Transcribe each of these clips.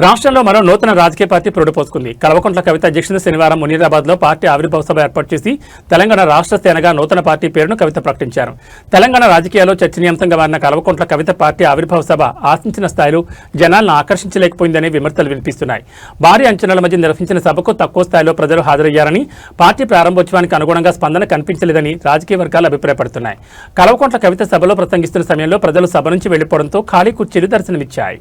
రాష్ట్రంలో మరో నూతన రాజకీయ పార్టీ పొరడుపోసుకుంది. కల్వకుంట్ల కవిత అధ్యక్షతన శనివారం మునీరాబాద్లో పార్టీ ఆవిర్భావ సభ ఏర్పాటు చేసి తెలంగాణ రాష్ట్ర సేనగా నూతన పార్టీ పేరును కవిత ప్రకటించారు. తెలంగాణ రాజకీయాల్లో చర్చనీయాంశంగా మారిన కల్వకుంట్ల కవిత పార్టీ ఆవిర్భావ సభ ఆశించిన స్థాయిలో జనాలను ఆకర్షించలేకపోయిందనే విమర్శలు వినిపిస్తున్నాయి. భారీ అంచనాల మధ్య నిర్వహించిన సభకు తక్కువ స్థాయిలో ప్రజలు హాజరయ్యారని, పార్టీ ప్రారంభోత్సవానికి అనుగుణంగా స్పందన కనిపించలేదని రాజకీయ వర్గాలు అభిప్రాయపడుతున్నాయి. కల్వకుంట్ల కవిత సభలో ప్రసంగిస్తున్న సమయంలో ప్రజలు సభ నుంచి వెళ్లిపోవడంతో ఖాళీ కుర్చీలు దర్శనమిచ్చాయి.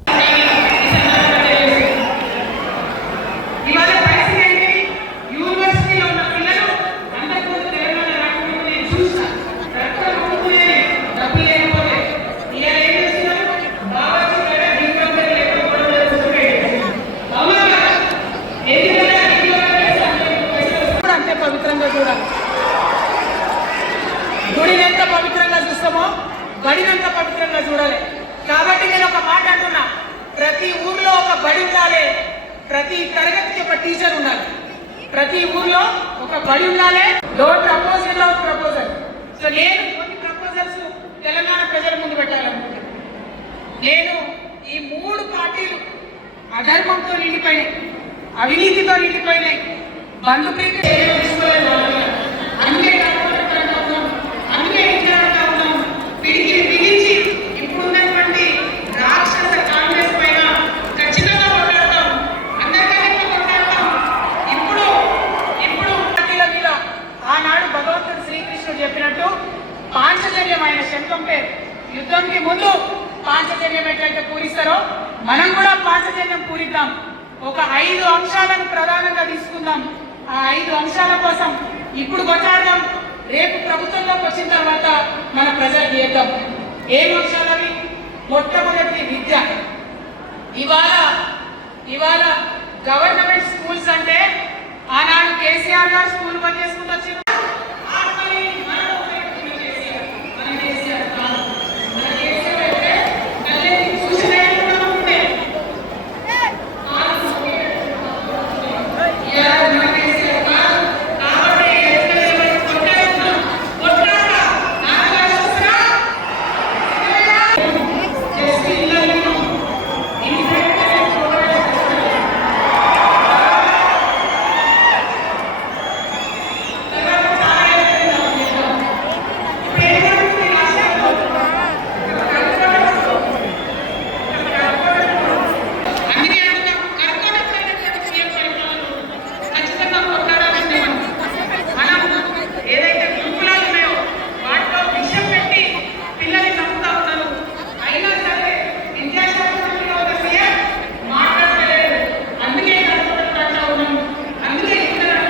పవిత్రంగా చూడాలి. గుడిని ఎంత పవిత్రంగా చూస్తామో బడినంత పవిత్రంగా చూడాలి. కాబట్టి నేను ఒక మాట అంటున్నా, ప్రతి ఊర్లో ఒక బడి ఉండాలి, ప్రతి తరగతికి ఒక టీచర్ ఉండాలి, ప్రతి ఊర్లో ఒక బడి ఉండాలి. Don't propose without proposal. So నేను కొన్ని ప్రపోజల్స్ తెలంగాణ ప్రజల ముందు పెట్టాలనుకుంటున్నాను. నేను ఈ 3 పార్టీలు అధర్మంతో నిండిపోయినాయి, అవినీతితో నిండిపోయినాయి, బంధుప్రీతి ఇప్పుడున్నటువంటి రాక్షస కాంగ్రెస్ పైన ఖచ్చితంగా పోరాడతాం, అందరికీ పోరాడతాం. ఇప్పుడు పార్టీల మీద ఆనాడు భగవంతుడు శ్రీకృష్ణుడు చెప్పినట్టు పాంచజన్యమైన శంఖం పేరు యుద్ధంకి ముందు పాంచజన్యం ఎట్లయితే పూరిస్తారో మనం కూడా పాంచజన్యం పూరిద్దాం. ఒక 5 అంశాలను ప్రధానంగా తీసుకుందాం. ఆ 5 అంశాల కోసం ఇప్పుడు కొట్లాడదాం, రేపు ప్రభుత్వంలోకి వచ్చిన తర్వాత మన ప్రజలు చేద్దాం. ఏం అంశాలవి? మొట్టమొదటి విద్య. ఇవాళ గవర్నమెంట్ స్కూల్స్ అంటే ఆనాడు కేసీఆర్ గారు స్కూల్ బంద్ చేసుకుంటూ వచ్చింది.